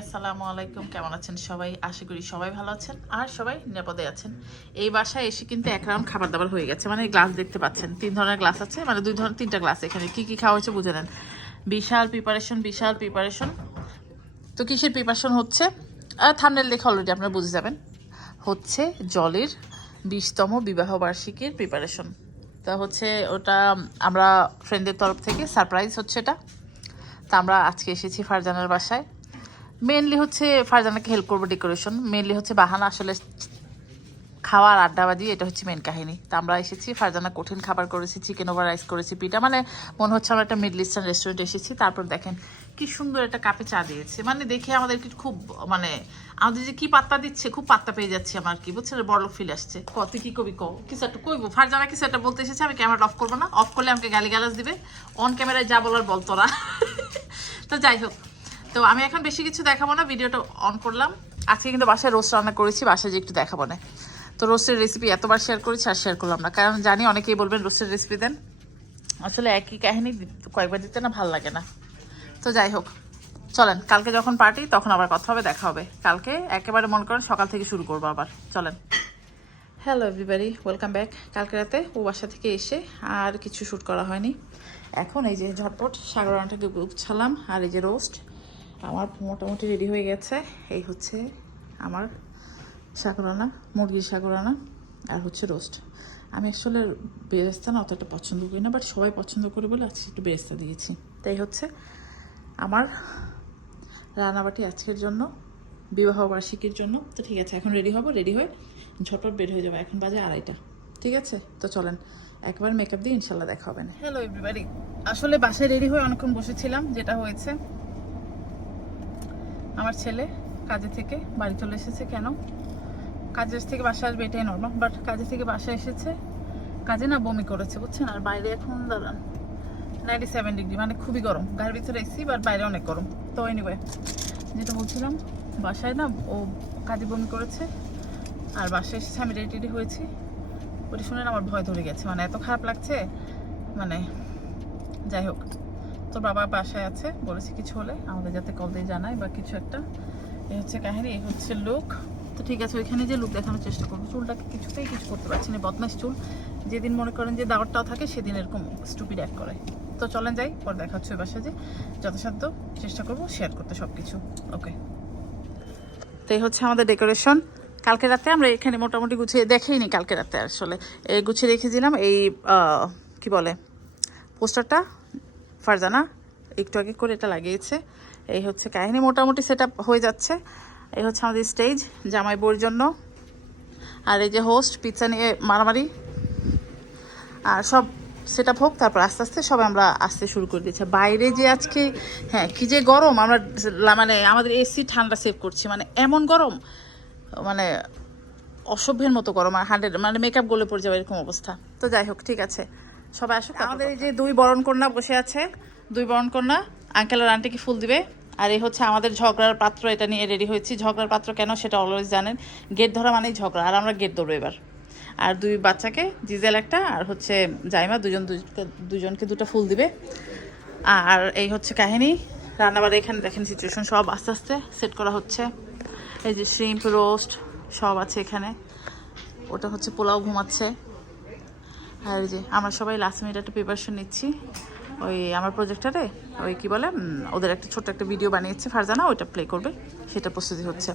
আসসালামু আলাইকুম। কেমন আছেন সবাই? আশা করি সবাই ভালো আছেন আর সবাই নিরাপদে আছেন। এই বাসায় এসে কিন্তু এক রাউন্ড খাবার দাবার হয়ে গেছে। মানে গ্লাস দেখতে পাচ্ছেন, 3 ধরনের গ্লাস আছে, মানে 3টা গ্লাস। এখানে কি কি খাওয়া হয়েছে বুঝে নেন। বিশাল প্রিপারেশন। তো কিসের প্রিপারেশন হচ্ছে থাম্বনেল দেখে অলরেডি আপনারা বুঝে যাবেন। হচ্ছে জলের 20তম বিবাহ বার্ষিকীর প্রিপারেশন। তা হচ্ছে ওটা আমরা ফ্রেন্ডদের তরফ থেকে সারপ্রাইজ হচ্ছে এটা। তা আমরা আজকে এসেছি ফারজানার বাসায়। মেনলি হচ্ছে ফারজানাকে হেল্প করবো ডেকোরেশন, মেনলি হচ্ছে বাহানা, আসলে খাওয়ার আড্ডাবাজি, এটা হচ্ছে মেন কাহিনী। তা আমরা এসেছি, ফারজানা কঠিন খাবার করেছি, চিকেন ওভার রাইস করেছি, পিঠা, মানে মনে হচ্ছে আমরা একটা মিডল ইস্টার্ন রেস্টুরেন্টে এসেছি। তারপর দেখেন কি সুন্দর একটা কাপে চা দিয়েছে, মানে দেখে আমাদের খুব, মানে আমাদের যে কি পাত্তা দিচ্ছে, খুব পাত্তা পেয়ে যাচ্ছে আমার, কি বুঝছেন, বড়লোক ফিল আসছে। তুই কি কবি কিছু একটা কইবো? ফারজানা কিছু একটা বলতে এসেছে, আমি ক্যামেরা অফ করবো না, অফ করলে আমাকে গালিগালাজ দিবে। অন ক্যামেরায় যা বলার বল তোরা। তো যাই হোক, তো আমি এখন বেশি কিছু দেখাবো না, ভিডিওটা অন করলাম। আজকে কিন্তু বাসায় রোস্ট রান্না করেছি, বাসায় যে একটু দেখাবো না। তো রোস্টের রেসিপি এতবার শেয়ার করেছি আর শেয়ার করলাম না, কারণ জানি অনেকেই বলবেন রোস্টের রেসিপি দেন। আসলে একই কাহিনী কয়েকবার দিতে না ভালো লাগে না। তো যাই হোক, চলেন কালকে যখন পার্টি তখন আবার কথা হবে, দেখা হবে কালকে। একেবারে মনে করেন সকাল থেকে শুরু করবো আবার, চলেন। Hello everybody, welcome back. কালকে রাতে ও বাসা থেকে এসে আর কিছু শ্যুট করা হয়নি। এখন এই যে ঝটপট সাগর রান্নাটাকে গুছালাম, আর এই যে রোস্ট আমার মোটামুটি রেডি হয়ে গেছে। এই হচ্ছে আমার সাগরানা, মুরগির সাগরানা, আর হচ্ছে রোস্ট। আমি আসলে বেরেস্তা না অতটা পছন্দ করি না, বাট সবাই পছন্দ করে বলে আজকে একটু বেরেস্তা দিয়েছি। তাই হচ্ছে আমার রান্নাবাটি আজকের জন্য, বিবাহ বার্ষিকীর জন্য। তো ঠিক আছে, এখন রেডি হবো, রেডি হয়ে ঝটপট বের হয়ে যাবো। এখন বাজে 2:30, ঠিক আছে? তো চলেন একবার মেকআপ দিয়ে ইনশাল্লাহ দেখা হবে না। হ্যালো এভরিবাডি, আসলে বাসায় রেডি হয়ে অনেকক্ষণ বসেছিলাম। যেটা হয়েছে, আমার ছেলে কাজে থেকে বাড়ি চলে এসেছে। কেন কাজের থেকে বাসা আসবে এটাই নর্মাল, বাট কাজে থেকে বাসা এসেছে, কাজে না বমি করেছে, বুঝছেন। আর বাইরে এখন দাঁড়ান 97 ডিগ্রি, মানে খুবই গরম। গাড়ির ভিতরে এসি, বাট বাইরে অনেক গরম। তো এনিওয়ে, যেটা বলছিলাম, বাসায় না ও কাজে বমি করেছে, আর বাসায় এসেছে, আমি রেডি হয়েছি। ওটা শুনে আমার ভয় ধরে গেছে, মানে এত খারাপ লাগছে। মানে যাই হোক, তোর বাবা বাসায় আছে, বলেছি কিছু হলে আমাদের যাতে কল দিয়ে জানায় বা কিছু একটা। এই হচ্ছে কাহিনী, এই হচ্ছে লুক। তো ঠিক আছে, ওইখানে যে লুক দেখানোর চেষ্টা করবো। চুলটাকে কিছুতেই কিছু করতে পারছি না, বদমাস চুল। যেদিন মনে করেন যে দাওয়ারটাও থাকে, সেদিন এরকম স্টুপিড অ্যাক্ট করে। তো চলেন যাই, পরে দেখা হচ্ছে ওই বাসায়, যে যথাসাধ্য চেষ্টা করবো শেয়ার করতে সব কিছু। ওকে, তো এই হচ্ছে আমাদের ডেকোরেশন। কালকে রাতে আমরা এখানে মোটামুটি গুছিয়ে দেখেইনি, কালকে রাতে আসলে গুছিয়ে রেখেছিলাম। এই কি বলে, পোস্টারটা ফারজানা একটু আগে করে এটা লাগিয়েছে। এই হচ্ছে কাহিনী, মোটামুটি সেট আপ হয়ে যাচ্ছে। এই হচ্ছে আমাদের স্টেজ জামাই বউর জন্য, আর এই যে হোস্ট পিৎজা নিয়ে মারামারি, আর সব সেট আপ হোক, তারপর আস্তে আস্তে সবাই আমরা আসতে শুরু করে দিয়েছি। বাইরে যে আজকে, হ্যাঁ কি যে গরম, আমরা মানে আমাদের এসি ঠান্ডা সেভ করছি, মানে এমন গরম, মানে অসভ্যের মতো গরম। আর 100, মানে মেকআপ গলে পড়ে যাবে এরকম অবস্থা। তো যাই হোক, ঠিক আছে, সবাই আসুক। আমাদের এই যে 2 বরণ কন্যা বসে আছে, 2 বরণ কন্যা আঙ্কেল আর আন্টিকে ফুল দিবে। আর এই হচ্ছে আমাদের ঝগড়ার পাত্র, এটা নিয়ে রেডি হয়েছি। ঝগড়ার পাত্র কেন সেটা অলওয়েজ জানেন, গেট ধরা মানেই ঝগড়া, আর আমরা গেট ধরবো এবার। আর 2 বাচ্চাকে, জিজেল একটা আর হচ্ছে জাইমা, দুজনকে 2টা ফুল দিবে। আর এই হচ্ছে কাহিনী। রান্নাবাড়ি এখানে দেখেন সিচুয়েশন, সব আস্তে আস্তে সেট করা হচ্ছে। এই যে শ্রিম্প রোস্ট সব আছে এখানে, ওটা হচ্ছে পোলাও ঘুমাচ্ছে। আর এই যে আমরা সবাই লাস্ট মিনিট একটা প্রিপারেশন নিচ্ছি। ওই আমার প্রজেক্টরে ওই কি বলে, ওদের একটা ছোট্ট একটা ভিডিও বানিয়েছে ফারজানা, ওইটা প্লে করবে, সেটা প্রস্তুতি হচ্ছে।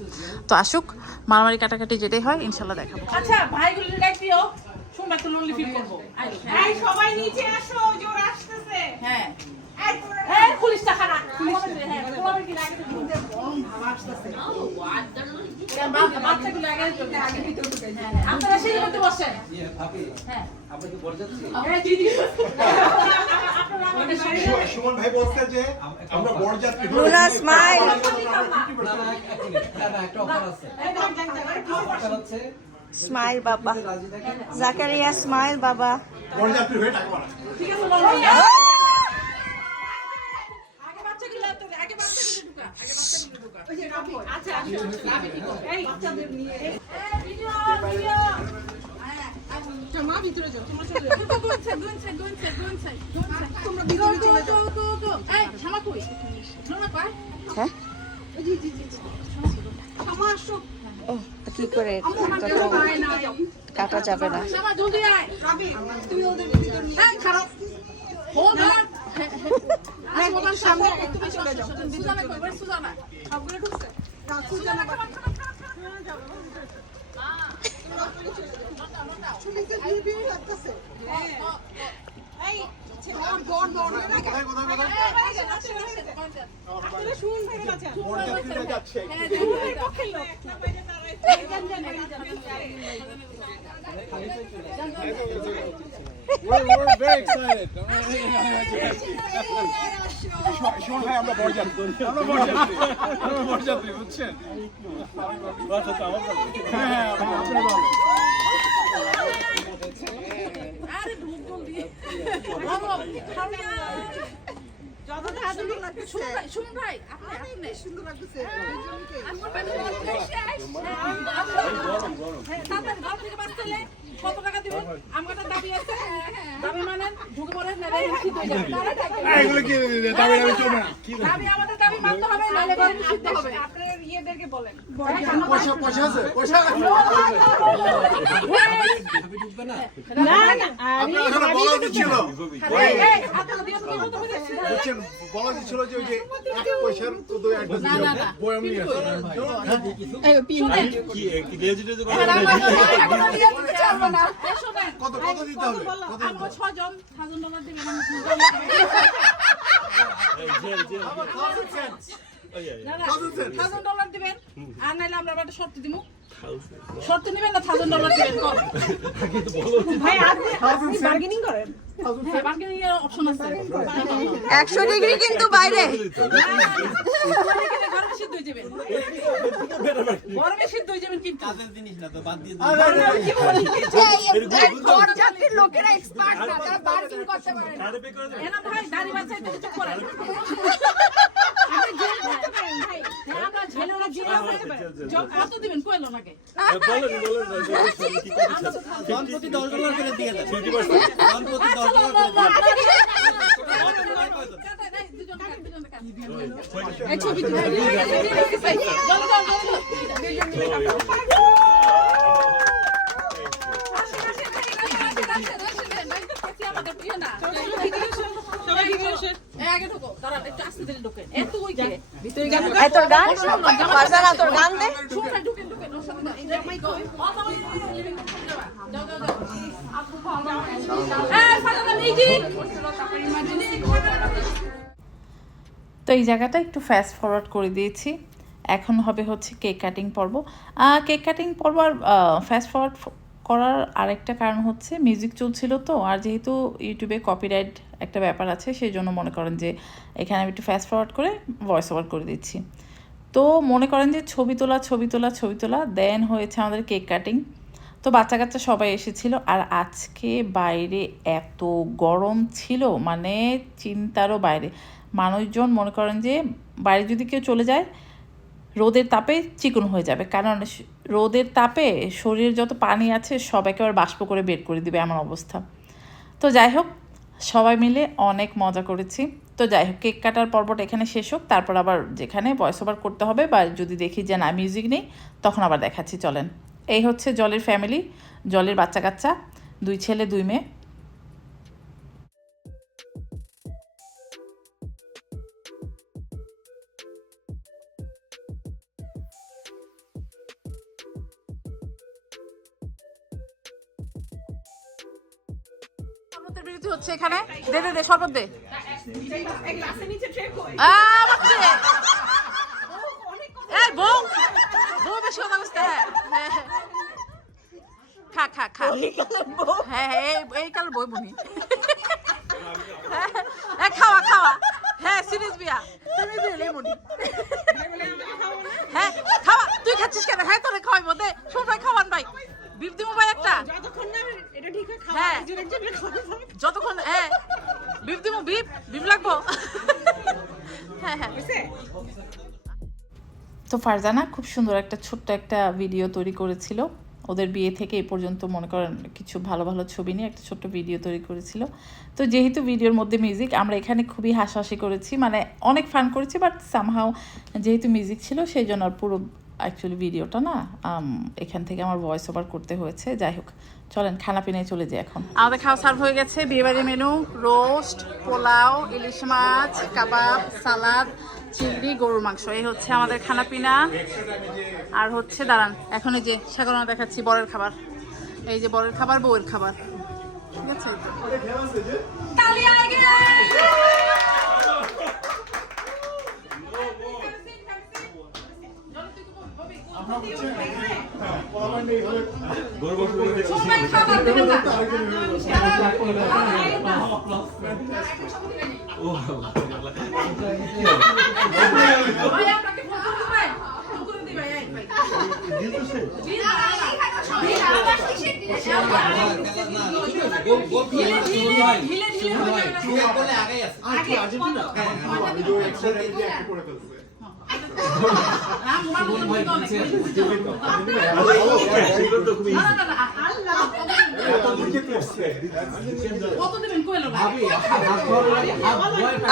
তো আসুক, মারামারি কাটাকাটি যেটাই হয় ইনশাল্লাহ দেখাবো। আচ্ছা ভাইগুলো ডাক দিও, শুনবা তো লোনলি ফিল করব। এই সবাই নিচে আসো, জোর আসতেছে। হ্যাঁ এই পুলিশটা খারাপ, হ্যাঁ তোমাদের কি লাগে, তোমাদের গরম ভাব আসতেছে। বাচ্চাগুলো আগে ভিতরে ঢুকে, আপনারা সেই মধ্যে বসেন। হ্যাঁ আপনি কি বল যাচ্ছেন? আমরা দিদি সুমন ভাই বলছে যে আমরা বড় যাত্রী। লুনা স্মাইল, একটা অফার আছে। স্মাইল বাবা, জাকারিয়া স্মাইল বাবা, বড় যাত্রী হয়ে টাকা মারা। ঠিক আছে বলো, আগে বাচ্চাগুলো তো, আগে বাচ্চাগুলো ঢুকা, আগে বাচ্চাগুলো ঢুকা। ওই যে রাবি, আচ্ছা রাবি কি করে, এই বাচ্চাদের নিয়ে এই ভিডিও মা ভিতরে যাও, তোমরা চলে যাও, তোমরা ভিতরে চলে যাও। এই শামা কই, শোনা কই, হ্যাঁ ও তো কি করে এটা তো কাটা যাবে না। We're very excited. শোন ভাই আমরা বরযাত্রী বুঝছেন? হ্যাঁ আপনারা ভালো। আরে ঢুক জলদি শুনুন ভাই আপনি সুন্দর লাগতেছে কত টাকা দিব? আমার দাবি আছে, দাবি মানে ঢুকে পড়ে এগুলো কি দাবি চলবে না। দাবি আমাদের দাবি মানতে হবে, নালে গরম শিখতে হবে। আপনার ইয়েদেরকে বলেন পয়সা আছে পয়সা না না আপনারা এখানে বলা দিচ্ছিল এই আপনারা দিয়ে কি হতো বলে বুঝছেন বলা দিচ্ছিল যে ওই যে 1 পয়সার কত একটা না না না বয়াম নিয়ে আসছে এই পিন কি ডিজিটাল কত কত দিতে হবে আমরা 6 জন $1000 দিবেন $1000 দিবেন আর নাইলে আমরা একটা শর্ত দিমু শর্ত নিবেন না $1000 দিবেন কর ভাই আপনি বার্গেনিং করেন হ্যাঁ বার্গেনিং এর অপশন আছে 100 ডিগ্রি কিন্তু বাইরে গরমে সিদ্ধ হয়ে যাবেন গরমে সিদ্ধ হয়ে যাবেন কিন্তু কাজের জিনিস না তো বাদ দিয়ে বরযাত্রীর লোকেরা এক্সপার্ট না, তারা বার্গেনিং করতে পারে না। এনা ভাই দাড়ি বাঁচাইতে কিছু করেন আমরা ঝেলে ওরা জিরা জব কত দিবেন কইলো নাকি প্রতি $10 করে দিয়ে দেন 50% প্রতি $10 করে দিয়ে এই ছবি তুলে চলো তোর গান ফারজানা, তোর গান দে। তো এই জায়গাটা একটু ফাস্ট ফরওয়ার্ড করে দিয়েছি। এখন হবে হচ্ছে কেক কাটিং পর্ব। কেক কাটিং পর্ব আর ফাস্ট ফরওয়ার্ড করার আরেকটা কারণ হচ্ছে মিউজিক চলছিল তো, আর যেহেতু ইউটিউবে কপিরাইট একটা ব্যাপার আছে সেই জন্য মনে করেন যে এখানে আমি একটু ফাস্ট ফরওয়ার্ড করে ভয়েস ওভার করে দিচ্ছি। তো মনে করেন যে ছবি তোলা দেন হয়েছে আমাদের কেক কাটিং। তো বাচ্চা কাচ্চা সবাই এসেছিলো, আর আজকে বাইরে এত গরম ছিল মানে চিন্তারও বাইরে। মানুষজন মনে করেন যে বাইরে যদি কেউ চলে যায় রোদের তাপে চিকন হয়ে যাবে, কারণ রোদের তাপে শরীরের যত পানি আছে সব একেবারে বাষ্প করে বের করে দিবে এমন অবস্থা। তো যাই হোক সবাই মিলে অনেক মজা করেছি। তো যাই হোক কেক কাটার পর্বটা এখানে শেষ হোক, তারপর আবার যেখানে ভয়েস ওভার করতে হবে বা যদি দেখি যে না মিউজিক নেই তখন আবার দেখাচ্ছি চলেন। এই হচ্ছে জলের ফ্যামিলি, জলের বাচ্চা কাচ্চা, 2 ছেলে 2 মেয়ে। হচ্ছে এখানে দে দে দে শরবত দে বউ বউ বেশি কথা বুঝতে। খা খা খা হ্যাঁ এই কাল বই বমি খাওয়া খাওয়া হ্যাঁ সিরিয়াস বিয়া তুমি দিলে মনি হ্যাঁ খাওয়া তুই খাচ্ছিস কেন? হ্যাঁ তোরে খাওয়াই মধ্যে শোন ভাই খাওয়ান ভাই বিপ দিমু ভাই একটা হ্যাঁ যতক্ষণ হ্যাঁ বিপ দিমু বিপ লাগবো হ্যাঁ হ্যাঁ। তো ফারজানা খুব সুন্দর একটা ছোট্ট একটা ভিডিও তৈরি করেছিল ওদের বিয়ে থেকে এই পর্যন্ত মনে করেন কিছু ভালো ভালো ছবি নিয়ে একটা ছোট্ট ভিডিও তৈরি করেছিল। তো যেহেতু ভিডিওর মধ্যে মিউজিক, আমরা এখানে খুবই হাসাহাসি করেছি, মানে অনেক ফান করেছি, বাট সামহাও যেহেতু মিউজিক ছিল সেই জন্য আর পুরো অ্যাকচুয়ালি ভিডিওটা না এখান থেকে আমার ভয়েস ওভার করতে হয়েছে। যাই হোক, চলেন খানা পিনায় চলে যাই এখন। আমাদের খাওয়া সার্ভ হয়ে গেছে, বিয়েবাড়ির মেনু রোস্ট, পোলাও, ইলিশ মাছ, কাবাব, সালাদ, চিংড়ি, গরুর মাংস। এই হচ্ছে আমাদের খানা পিনা। আর হচ্ছে দাঁড়ান, এখন এই যে সাগরনা দেখাচ্ছি বরের খাবার। এই যে বরের খাবার, বউয়ের খাবার, ঠিক আছে।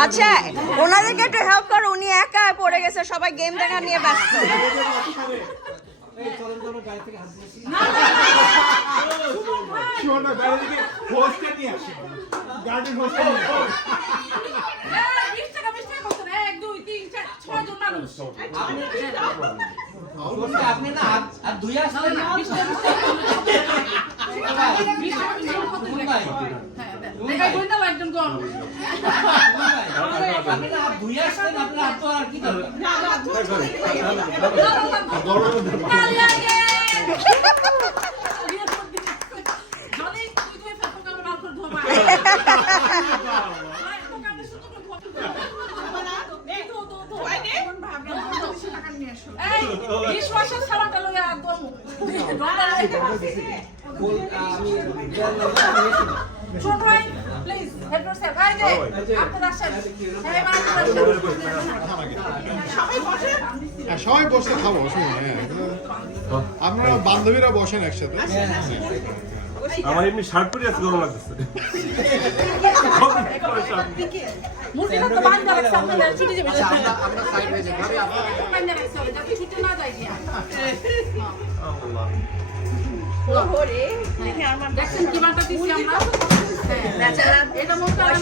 আচ্ছা ওনাদেরকে একটু হেল্প করো, উনি একা পড়ে গেছে, সবাই গেম দেখা নিয়ে ব্যস্ত। আপনি না আর দুই আসলেন না সবাই বসে খাবো, আপনারা বান্ধবীরা বসেন একসাথে। আমার এমনি শার্ট পরে আছে, গরম লাগতেছে। দেখছেন কি বাটা দিছি আমরা, এটা মতো আর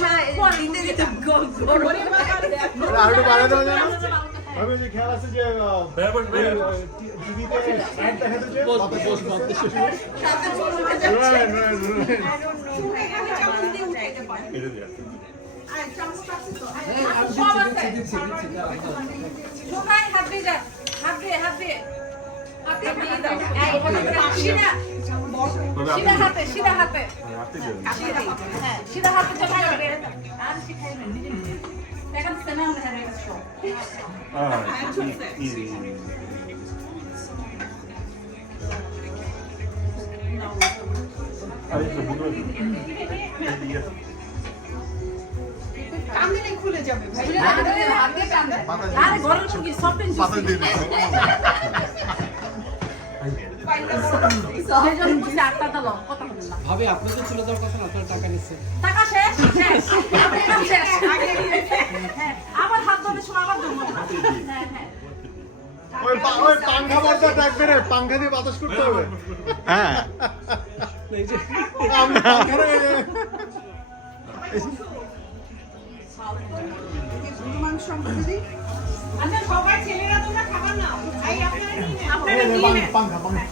একটু বাড়ানো যায় না? আমি যে খেয়াল আছে যে টিভিতে অ্যাড দেখাতো যে খুলে যাবে আরে ঘরের মুরগি সব পেন পাতা দিয়ে দিই। ভাবি আপনি তো চলে যাওয়ার কথা না, আপনার টাকা নিচ্ছে। টাকা শেষ শেষ শেষ আবার হাত ধরে সময় আবার দেবো। হ্যাঁ হ্যাঁ ওই পাংখা বর্ষা ডাকবে রে, পাংখা দিয়ে বাতাস করতে হবে। হ্যাঁ সবাই ছেলেরা তোমরা খাবার না, আপনারা নিয়ে পাংখা পাংখা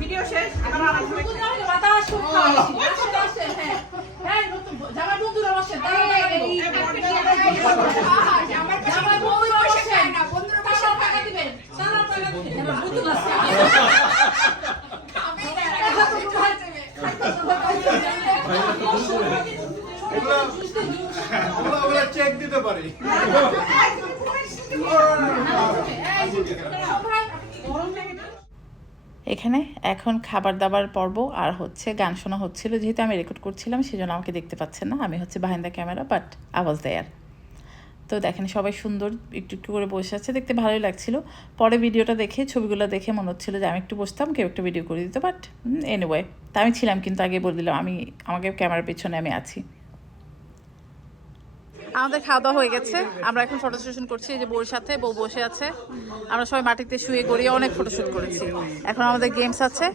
ভিডিও শেষ। বাতাস হ্যাঁ নতুন জামাই বন্ধুরা বসে জামাই বন্ধুরা বসে না, বন্ধুরা বসে টাকা দিবেন, সারা টাকা দিবেন বন্ধু আছে ওগুলা চেক দিতে পারি। এখানে এখন খাবার দাবার পর্ব আর হচ্ছে গান শোনা হচ্ছিল। যেহেতু আমি রেকর্ড করছিলাম সেজন্য আমাকে দেখতে পাচ্ছেন না, আমি হচ্ছে behind the camera, but I was there. তো দেখেন সবাই সুন্দর একটু একটু করে বসে আছে, দেখতে ভালোই লাগছিল। পরে ভিডিওটা দেখে ছবিগুলো দেখে মনে হচ্ছিলো যে আমি একটু বসতাম, কেউ একটু ভিডিও করে দিত, বাট এনিওয়ে তা আমি ছিলাম, কিন্তু আগে বলে দিলাম আমাকে ক্যামেরার পিছনে আমি আছি। আমাদের খাওয়া দাওয়া হয়ে গেছে, আমরা এখন ফটো সেশন করছি। এই যে বউর সাথে বউ বসে আছে, আমরা সবাই মাটিতে শুয়ে গড়িয়ে অনেক ফটোশুট করেছি। এখন আমাদের গেমস আছে,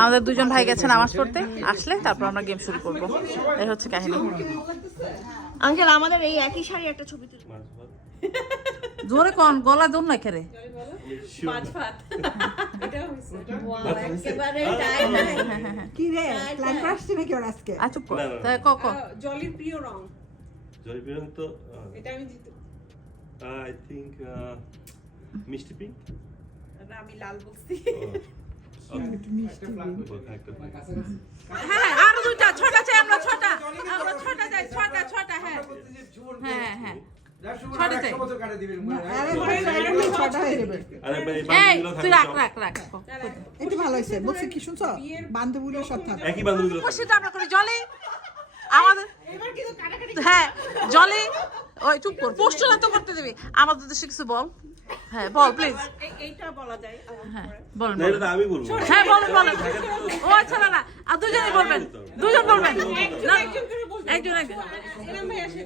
আমাদের দুজন ভাই গেছে নামাজ পড়তে, আসলে তারপর আমরা গেম শুরু করবো। এই হচ্ছে কাহিনী। আঙ্কেল আমাদের এই একই শাড়ি একটা ছবি তুলি। জোরে কোন গলা দম না খেরে কি রে প্ল্যান করছিস নাকি ওর আজকে? আচ্ছা জলির প্রিয় রং জয়বিরং তো এটা আমি জিতু আই থিংক মিষ্টি পিঙ্ক। না আমি লাল বলছি হ্যাঁ আর দুইটা ছটা চাই, আমরা ছটা চাই, ছটা হ্যাঁ হ্যাঁ হ্যাঁ ছটা চাই। আরে ভাই এই তুই রাখ একটু ভালো হয়েছে বলছি কি শুনছো বান্ধবীগুলো সব থাকে একই বান্ধবীগুলো খুশি তো আমরা করি জলে আমাদের হ্যাঁ জলে ওই চুপ কর, পোস্টার তো করতে দিবি আমাদের দেশে কিছু বল। হ্যাঁ বল প্লিজ। এইটা বলা যায় হ্যাঁ বলেন না, এটা তো আমি বলবো। হ্যাঁ বলেন ও আচ্ছা না আর দুজনে বলবেন না একজন এরকম ভাই আসে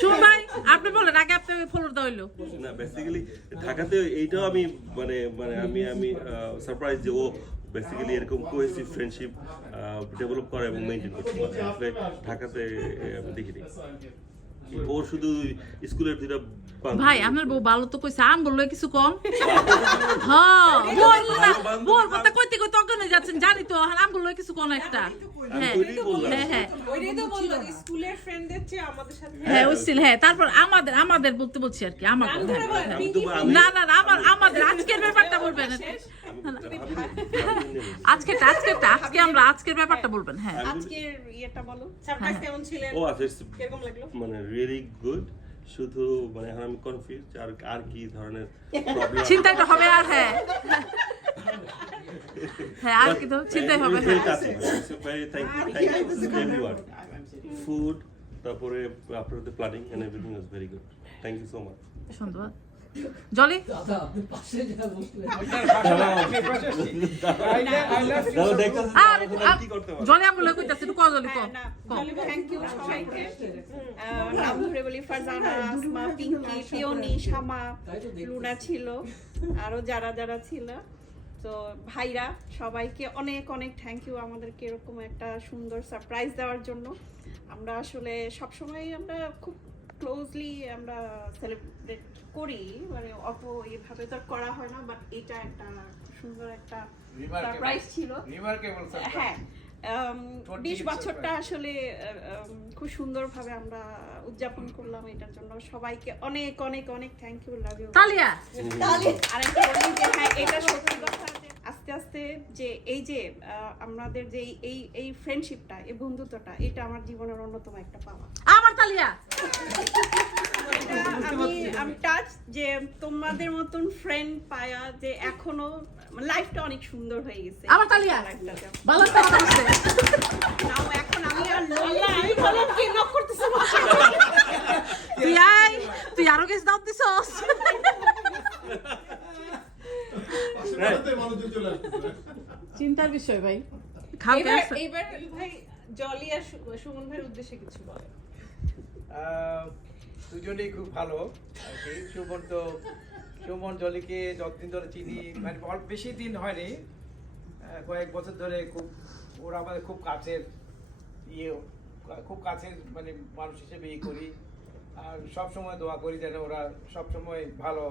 শুন ভাই আপনি বলেন আগে, আপনি ফলোর দেওয়া হইলো। না বেসিক্যালি ঢাকাতে এইটাও আমি মানে আমি সারপ্রাইজ যে ও বেসিক্যালি এরকম কোহেসিভ ফ্রেন্ডশিপ ডেভেলপ করে এবং মেইনটেইন করতে পারে। আসলে ঢাকাতে আমি দেখিনি। ওর শুধু স্কুলের দুইটা ভাই আপনার বউ ভালো তো কইছে, আম বললো কিছু কম। হ্যাঁ বল কথা কইতে অজ্ঞান যাচ্ছেন জানি তো, আম বললো কিছু কোন একটা। হ্যাঁ হ্যাঁ ওইটাই তো বললো যে স্কুলের ফ্রেন্ডদের চেয়ে আমাদের সাথে হ্যাঁ ওই স্টিল হ্যাঁ। তারপর আমাদের বলতে বলছি আর কি, আমাদের না আমাদের আজকের ব্যাপারটা বলবেন, আজকে আমরা আজকের ব্যাপারটা বলবেন। হ্যাঁ আজকের ইয়েটা বলো, সারপ্রাইজ কেমন ছিলেন, ও আছে কিরকম লাগলো? মানে রিয়েলি গুড। শুধু মানে এখন আমি কনফিউজ আর কি ধরনের প্রবলেম চিন্তাটা হবে। আর হ্যাঁ হ্যাঁ আর কি তো চিন্তাই হবে। ফুড তারপরে আপনাদের planning and everything was very good. Thank you so much. সুন্দর জলি জলি আমি বলে কইতাছি একটু কজলি কম থ্যাংক ইউ সবাইকে। নাম ধরে বলি ফারজানা, আসমা, পিঙ্কি, পিওনি, শামা, লুনা ছিল, আরো যারা ছিল। তো ভাইরা সবাইকে অনেক থ্যাংক ইউ আমাদেরকে এরকম একটা সুন্দর সারপ্রাইজ দেওয়ার জন্য। আমরা আসলে সবসময় আমরা খুব ক্লোজলি আমরা সেলিব্রেট করি, মানে অত এইভাবে তো করা হয় না, বাট এটা একটা সুন্দর একটা সারপ্রাইজ ছিল। হ্যাঁ 20 বছরটা আসলে খুব সুন্দরভাবে আমরা উদযাপন করলাম, এটার জন্য সবাইকে অনেক থ্যাংক ইউ, লাভ ইউ। তালিয়া আরেকটা বলি যে হ্যাঁ এটা সত্যি কথা যে আস্তে আস্তে যে এই যে আমাদের যে এই ফ্রেন্ডশিপটা, এই বন্ধুত্বটা, এটা আমার জীবনের অন্যতম একটা পাওয়া। আমার তালিয়া আমি টাচ যে তোমাদের মতন ফ্রেন্ড পায়া যে এখনো লাইফটা অনেক সুন্দর হয়ে গেছে। আমার তালিয়া ভালো কথা বলছে। নাও এখন আমি আর আমি বললাম কি নক করতেছ তুই আরো কিছু দাও দিছস। চিন্তার বিষয় ভাই। খাও এবার ভাই জলি আর সুমন ভাইয়ের উদ্দেশ্যে কিছু বলে। দুজনেই খুব ভালো আর কি। সুমন জলিকে যতদিন ধরে চিনি, মানে বেশি দিন হয়নি, কয়েক বছর ধরে খুব ওরা আমাদের খুব কাছের খুব কাছের মানে মানুষ হিসেবে করি। আর সব সময় দোয়া করি যেন ওরা সব সময় ভালো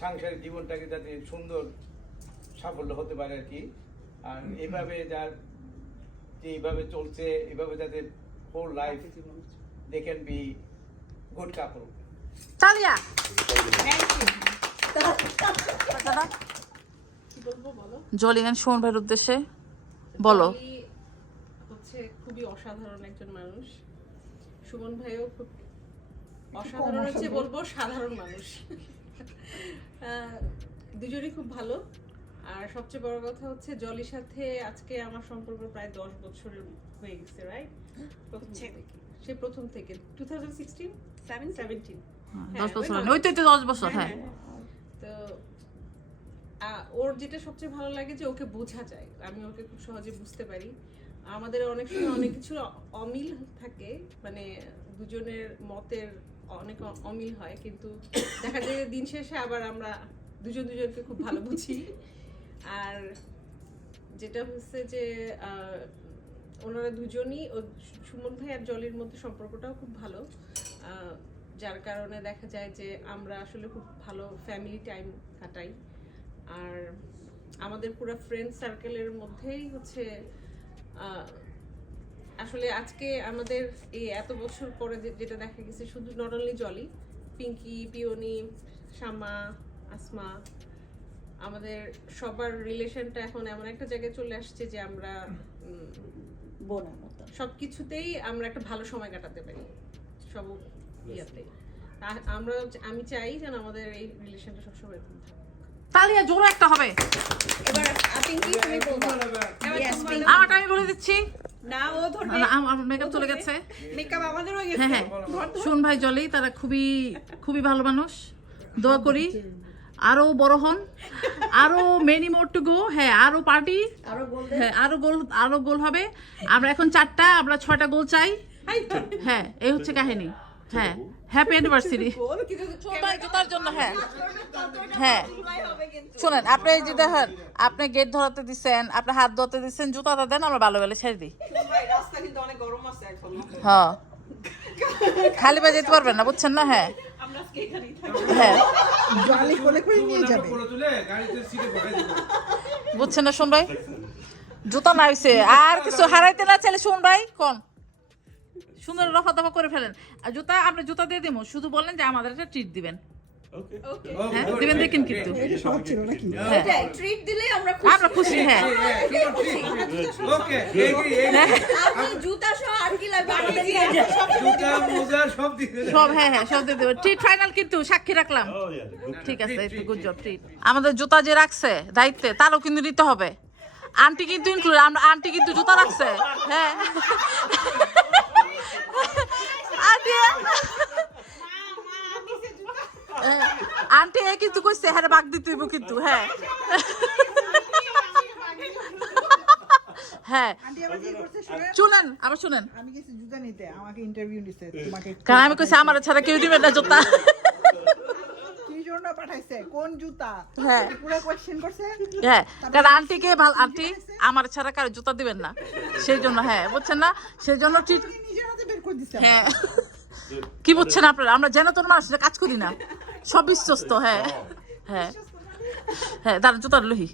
সাংসারিক জীবনটাকে যাতে সুন্দর সাফল্য হতে পারে আর কি। আর এইভাবে এইভাবে চলছে, এইভাবে যাতে whole life they can be good couple. তালিয়া জলি গান সুমন ভাইয়ের উদ্দেশ্যে বলো। হচ্ছে খুবই অসাধারণ একজন মানুষ, সুমন ভাইও খুব অসাধারণ, হচ্ছে বলবো সাধারণ মানুষ। দুজনই খুব ভালো। আর সবচেয়ে বড় কথা হচ্ছে জলির সাথে আজকে আমার সম্পর্ক প্রায় 10 বছরের হয়ে গেছে, রাইট? সে প্রথম থেকে 2016 17 10 বছর হয়নি। ওই তো 10 বছর, হ্যাঁ। তো ওর যেটা সবচেয়ে ভালো লাগে যে ওকে বোঝা যায়, আমি ওকে খুব সহজে বুঝতে পারি। আমাদের অনেক সময় অনেক কিছু অমিল থাকে, মানে দুজনের মতের অনেক অমিল হয়, কিন্তু দেখা যায় দিন শেষে আবার আমরা দুজনকে খুব ভালো বুঝি। আর যেটা হচ্ছে যে ওনারা দুজনই, সুমন ভাই আর জলির মধ্যে সম্পর্কটাও খুব ভালো, যার কারণে দেখা যায় যে আমরা আসলে খুব ভালো ফ্যামিলি টাইম কাটাই। আর আমাদের পুরো ফ্রেন্ড সার্কেলের মধ্যেই হচ্ছে আসলে আজকে আমাদের এই এত বছর পরে যেটা দেখা গেছে, শুধু নট অনলি জলি, পিঙ্কি, পিওনি, শামা, আসমা, আমাদের সবার রিলেশনটা এখন এমন একটা জায়গায় চলে আসছে যে আমরা বোনের মতো। সবকিছুতেই আমরা একটা ভালো সময় কাটাতে পারি, সব ইয়াতে। আমি চাই যেন আমাদের এই রিলেশনটা সবসময় এরকম থাকে। তালিয়া জোরে একটা হবে। এবার পিঙ্কি তুমি বলবা। আমারটা আমি বলে দিচ্ছি। না ও ধরবে, আমার মেকআপ চলে গেছে। মেকআপ আমাদের হয়ে হ্যাঁ গেছে। হ্যাঁ, শুন ভাই জলি তারা খুবই খুবই ভালো মানুষ, দোয়া করি আরো বড় হন, আরো মেনি মোর টু গো। হ্যাঁ, আরো পার্টি, হ্যাঁ আরো গোল হবে। আমরা এখন 4টা, আমরা 6টা গোল চাই। হ্যাঁ, এই হচ্ছে কাহিনী। হ্যাঁ, হ্যাপি অ্যানিভার্সারি জুতার জন্য। হ্যাঁ হ্যাঁ, শুনেন, আপনি এই যে দেখেন, আপনি গেট ধরাতে দিচ্ছেন, আপনি হাত ধরতে দিচ্ছেন, জুতাটা দেন, আমরা ভালো ভালো ছেড়ে দিই। রাস্তা কিন্তু অনেক গরম আছে এখন। হ্যাঁ, খালি পায়ে যেতে পারবেন না, বুঝছেন না? হ্যাঁ হ্যাঁ, জলি কোলে করে নিয়ে যাবে। করে তুলে গাড়িতে সিটে বসাই দিবে। বুঝছেন না শুন ভাই? জুতা নাইছে আর কিছু হারাইতে না চাইলে শুন ভাই কোন সুন্দর রফা দফা করে ফেলেন। আর জুতা, আপনি জুতা দিয়ে দিব, শুধু বলেন যে আমাদের একটা ট্রিট দিবেন। হ্যাঁ, দিবেন, দেখেন কিন্তু এটা সহজ ছিল নাকি? হ্যাঁ, ট্রিট দিলে আমরা আমরা খুশি। হ্যাঁ ওকে, আপনি জুতা সহ আর কি লাগবে জুতা মোজা সব দিয়ে সব, হ্যাঁ হ্যাঁ সব দিয়ে দেবো। ট্রিট ফাইনাল কিন্তু, সাক্ষী রাখলাম। ঠিক আছে, একটু গুড জব। ট্রিট আমাদের জুতা যে রাখছে দায়িত্বে, তারও কিন্তু নিতে হবে। আন্টি কিন্তু ইনক্লুড, আমরা আন্টি কিন্তু জুতা রাখছে। হ্যাঁ আন্টি, আন্টি কিন্তু কইছে হ্যাঁ বাগ দিতে হইব কিন্তু। হ্যাঁ হ্যাঁ, আন্টি আবার কি করছে শুনেন? শুনেন, আবার শুনেন। আমি গেছি জুতা নিতে, আমাকে ইন্টারভিউ নিছে, তোমাকে কারণ আমি কইছি আমার ছাড়া কেউ দিবে না জুতা। কি জন্য পাঠাইছে, কোন জুতা? হ্যাঁ পুরো কোশ্চেন করছে। হ্যাঁ, কারণ আন্টিকে ভালো, আন্টি আমার ছাড়া কারো জুতা দিবেন না, সেই জন্য। হ্যাঁ, বুঝছেন না? সেই জন্য ঠিক। তুমি নিজের হাতে বের করে দিছে। হ্যাঁ, কি বুঝছেন আপনারা? আমরা যেন তোর মানুষ কাজ করি না, সব বিশ্বস্ত। হ্যাঁ হ্যাঁ হ্যাঁ, দাঁড়ান জুতার লহি।